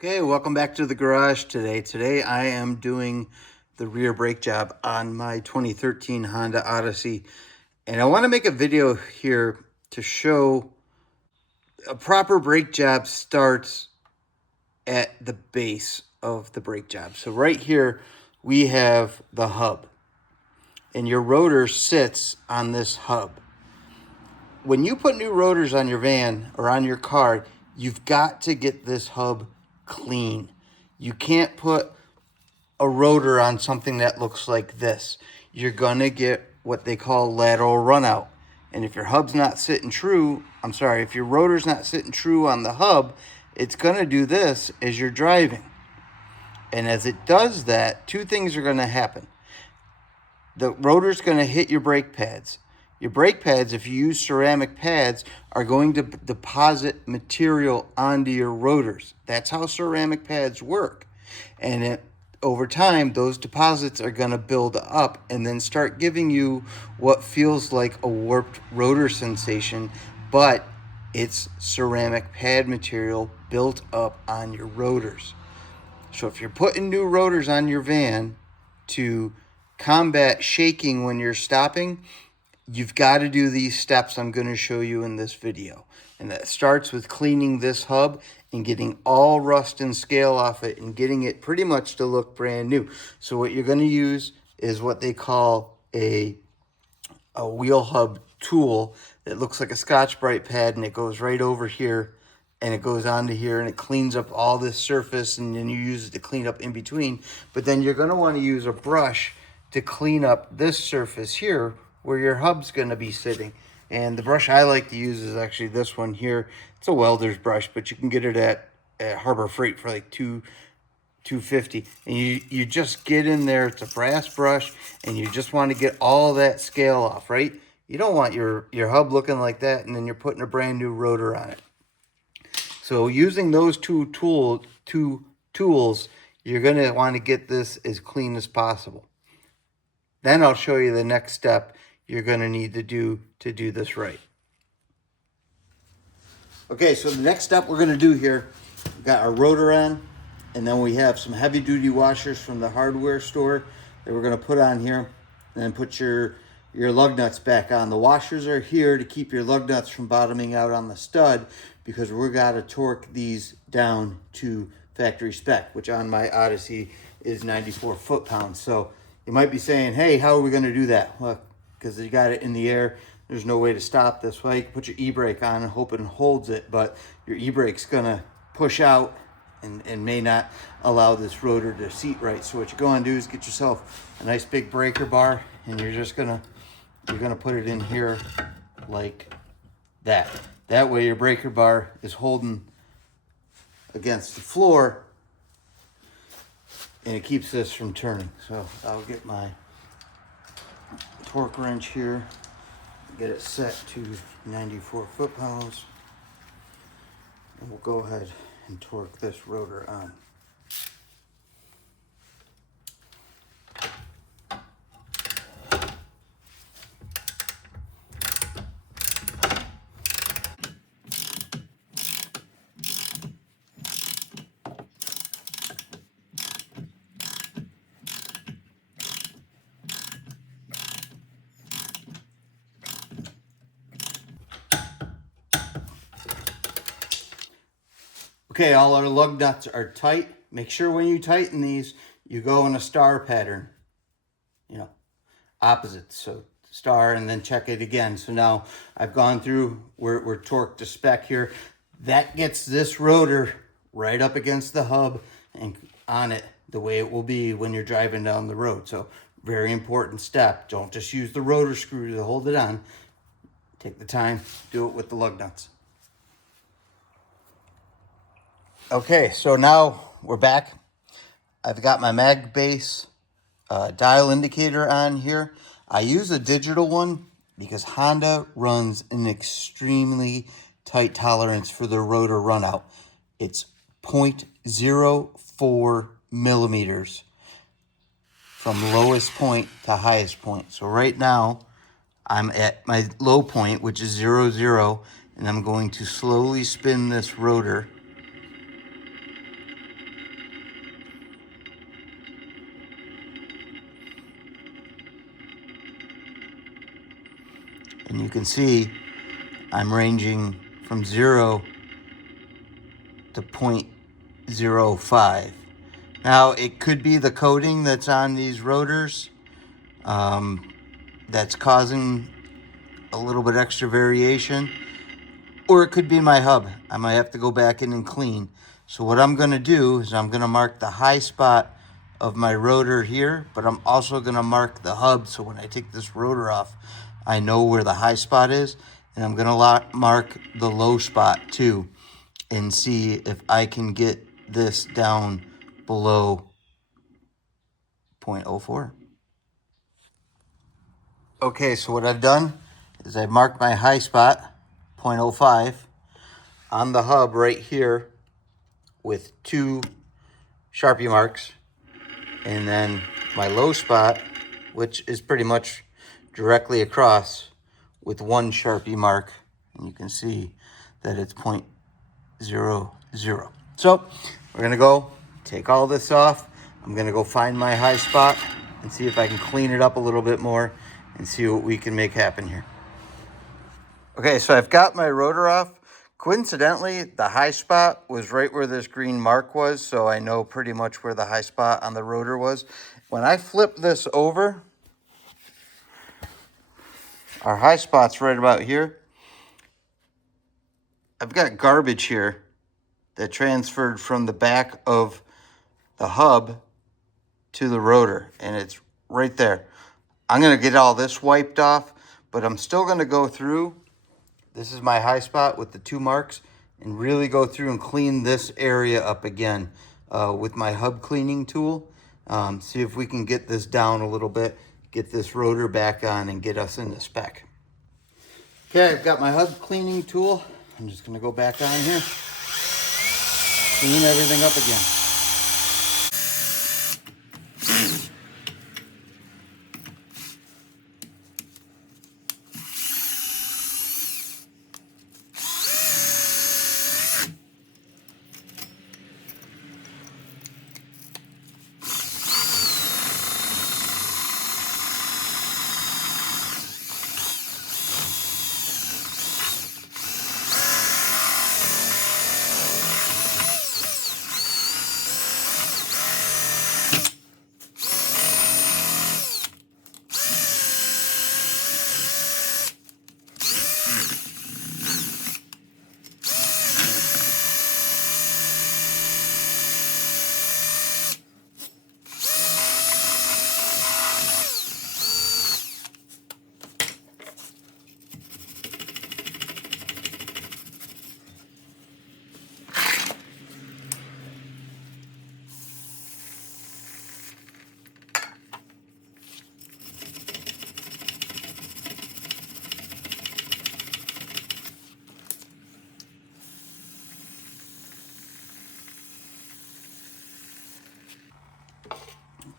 Okay, welcome back to the garage today. Today I am doing the rear brake job on my 2013 Honda Odyssey. And I want to make a video here to show a proper brake job starts at the base of the brake job. So right here we have the hub and your rotor sits on this hub. When you put new rotors on your van or on your car, you've got to get this hub clean. You can't put a rotor on something that looks like this. You're gonna get what they call lateral runout. And if your hub's not sitting true, if your rotor's not sitting true on the hub, it's gonna do this as you're driving. And as it does that, two things are gonna happen. The rotor's gonna hit your brake pads. Your brake pads, if you use ceramic pads, are going to deposit material onto your rotors. That's how ceramic pads work. And over time, those deposits are going to build up and then start giving you what feels like a warped rotor sensation, but it's ceramic pad material built up on your rotors. So if you're putting new rotors on your van to combat shaking when you're stopping, you've got to do these steps I'm going to show you in this video. And that starts with cleaning this hub and getting all rust and scale off it and getting it pretty much to look brand new. So what you're going to use is what they call a wheel hub tool that looks like a Scotch-Brite pad, and it goes right over here and it goes onto here and it cleans up all this surface, and then you use it to clean up in between. But then you're going to want to use a brush to clean up this surface here where your hub's going to be sitting. And the brush I like to use is actually this one here. It's a welder's brush, but you can get it at Harbor Freight for like $2.50. And you just get in there. It's a brass brush, and you just want to get all that scale off, right? You don't want your hub looking like that, and then you're putting a brand new rotor on it. So using those two tools, you're going to want to get this as clean as possible. Then I'll show you the next step you're going to need to do this right. Okay, so the next step we're going to do here, we've got our rotor on, and then we have some heavy duty washers from the hardware store that we're going to put on here, and then put your lug nuts back on. The washers are here to keep your lug nuts from bottoming out on the stud, because we're got to torque these down to factory spec, which on my Odyssey is 94 foot-pounds. So you might be saying, hey, how are we going to do that? Well, because you got it in the air, there's no way to stop this. Well, you can put your e-brake on and hope it holds it, but your e-brake's going to push out and may not allow this rotor to seat right. So what you're going to do is get yourself a nice big breaker bar, and you're going to put it in here like that. That way your breaker bar is holding against the floor, and it keeps this from turning. So I'll get my torque wrench here, get it set to 94 foot-pounds, and we'll go ahead and torque this rotor on. Okay, all our lug nuts are tight. Make sure when you tighten these, you go in a star pattern, opposite. So star, and then check it again. So now I've gone through, we're torqued to spec here. That gets this rotor right up against the hub and on it the way it will be when you're driving down the road. So very important step. Don't just use the rotor screw to hold it on. Take the time, do it with the lug nuts. Okay, so now we're back. I've got my mag base dial indicator on here. I use a digital one because Honda runs an extremely tight tolerance for the rotor runout. It's 0.04 millimeters from lowest point to highest point. So right now I'm at my low point, which is 0, and I'm going to slowly spin this rotor And you can see I'm ranging from 0 to 0.05. Now, it could be the coating that's on these rotors that's causing a little bit extra variation, or it could be my hub. I might have to go back in and clean. So what I'm gonna do is I'm gonna mark the high spot of my rotor here, but I'm also gonna mark the hub, so when I take this rotor off, I know where the high spot is, and I'm gonna mark the low spot too, and see if I can get this down below 0.04. Okay, so what I've done is I've marked my high spot, 0.05, on the hub right here with 2 Sharpie marks, and then my low spot, which is pretty much directly across, with 1 Sharpie mark, and you can see that it's 0.00. So we're gonna go take all this off. I'm gonna go find my high spot and see if I can clean it up a little bit more and see what we can make happen here. Okay, so I've got my rotor off. Coincidentally, the high spot was right where this green mark was, so I know pretty much where the high spot on the rotor was. When I flip this over, our high spot's right about here. I've got garbage here that transferred from the back of the hub to the rotor, and it's right there. I'm gonna get all this wiped off, but I'm still gonna go through. This is my high spot with the 2 marks, and really go through and clean this area up again with my hub cleaning tool. See if we can get this down a little bit, get this rotor back on, and get us into spec. Okay, I've got my hub cleaning tool. I'm just gonna go back on here, clean everything up again.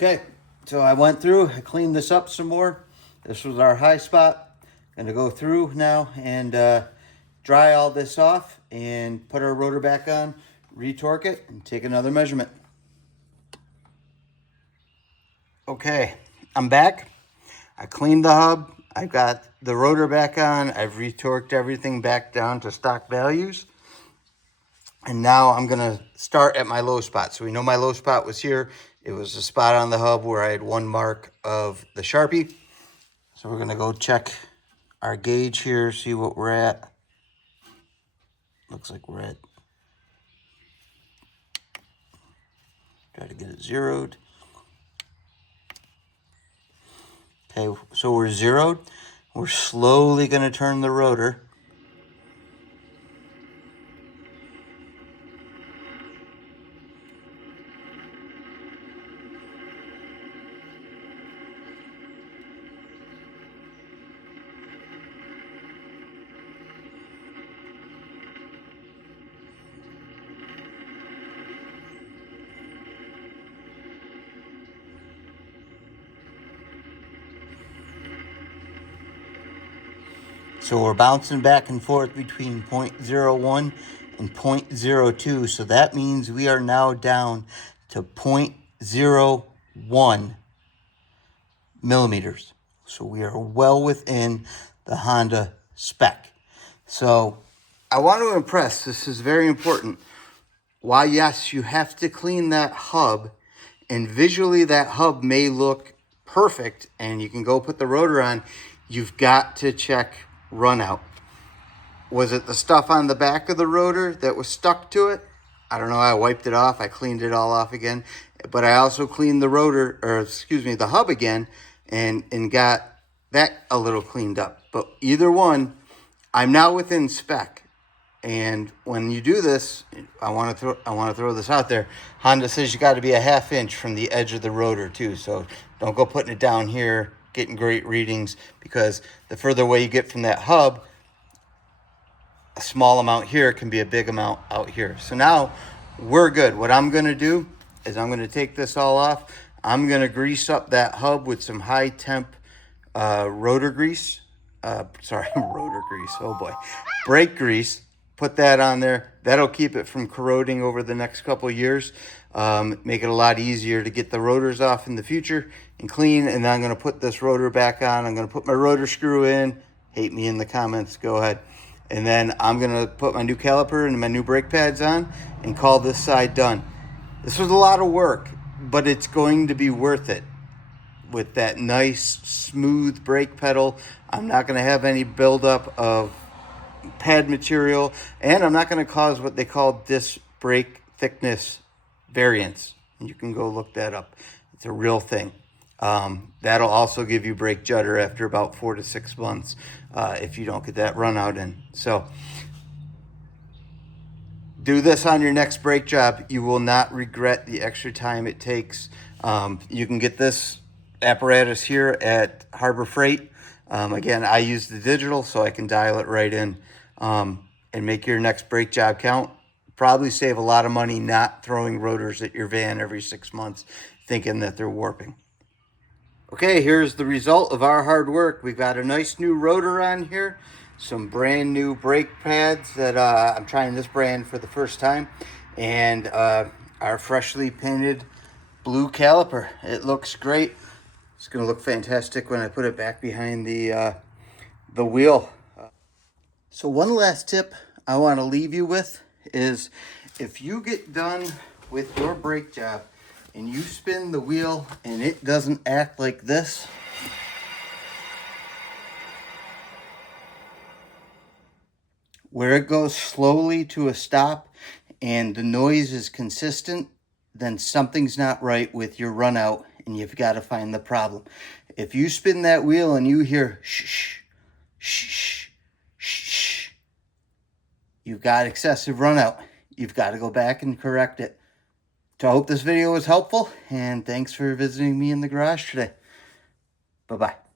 Okay, so I went through, I cleaned this up some more. This was our high spot. Gonna go through now and dry all this off and put our rotor back on, retorque it, and take another measurement. Okay, I'm back. I cleaned the hub. I've got the rotor back on. I've retorqued everything back down to stock values. And now I'm gonna start at my low spot. So we know my low spot was here. It was the spot on the hub where I had 1 mark of the Sharpie. So we're gonna go check our gauge here, see what we're at. Looks like we're at, try to get it zeroed. Okay, so we're zeroed. We're slowly gonna turn the rotor. So we're bouncing back and forth between 0.01 and 0.02. So that means we are now down to 0.01 millimeters. So we are well within the Honda Spec. So I want to impress, this is very important. While yes, you have to clean that hub, and visually that hub may look perfect and you can go put the rotor on, you've got to check runout. Was it the stuff on the back of the rotor that was stuck to it? I don't know. I wiped it off. I cleaned it all off again. But I also cleaned the rotor, or excuse me, the hub again, and got that a little cleaned up. But either one, I'm now within spec. And when you do this, I want to throw this out there. Honda says you got to be a 1/2 inch from the edge of the rotor too. So don't go putting it down here, getting great readings, because the further away you get from that hub, a small amount here can be a big amount out here. So now we're good. What I'm going to do is I'm going to take this all off. I'm going to grease up that hub with some high temp rotor grease. Rotor grease. Oh boy. Brake grease. Put that on there. That'll keep it from corroding over the next couple of years. Make it a lot easier to get the rotors off in the future and clean. And then I'm going to put this rotor back on. I'm going to put my rotor screw in. Hate me in the comments. Go ahead. And then I'm going to put my new caliper and my new brake pads on and call this side done. This was a lot of work, but it's going to be worth it. With that nice, smooth brake pedal, I'm not going to have any buildup of pad material, and I'm not going to cause what they call disc brake thickness variance. You can go look that up. It's a real thing. That'll also give you brake judder after about 4 to 6 months if you don't get that run out in. So do this on your next brake job. You will not regret the extra time it takes. You can get this apparatus here at Harbor Freight. Again, I use the digital so I can dial it right in and make your next brake job count. Probably save a lot of money not throwing rotors at your van every 6 months thinking that they're warping. Okay, here's the result of our hard work. We've got a nice new rotor on here, some brand new brake pads that I'm trying this brand for the first time, and our freshly painted blue caliper. It looks great. It's going to look fantastic when I put it back behind the wheel. So one last tip I want to leave you with is if you get done with your brake job and you spin the wheel and it doesn't act like this, where it goes slowly to a stop and the noise is consistent, then something's not right with your runout and you've got to find the problem. If you spin that wheel and you hear shh, shh, shh, you've got excessive runout. You've got to go back and correct it. So I hope this video was helpful, and thanks for visiting me in the garage today. Bye-bye.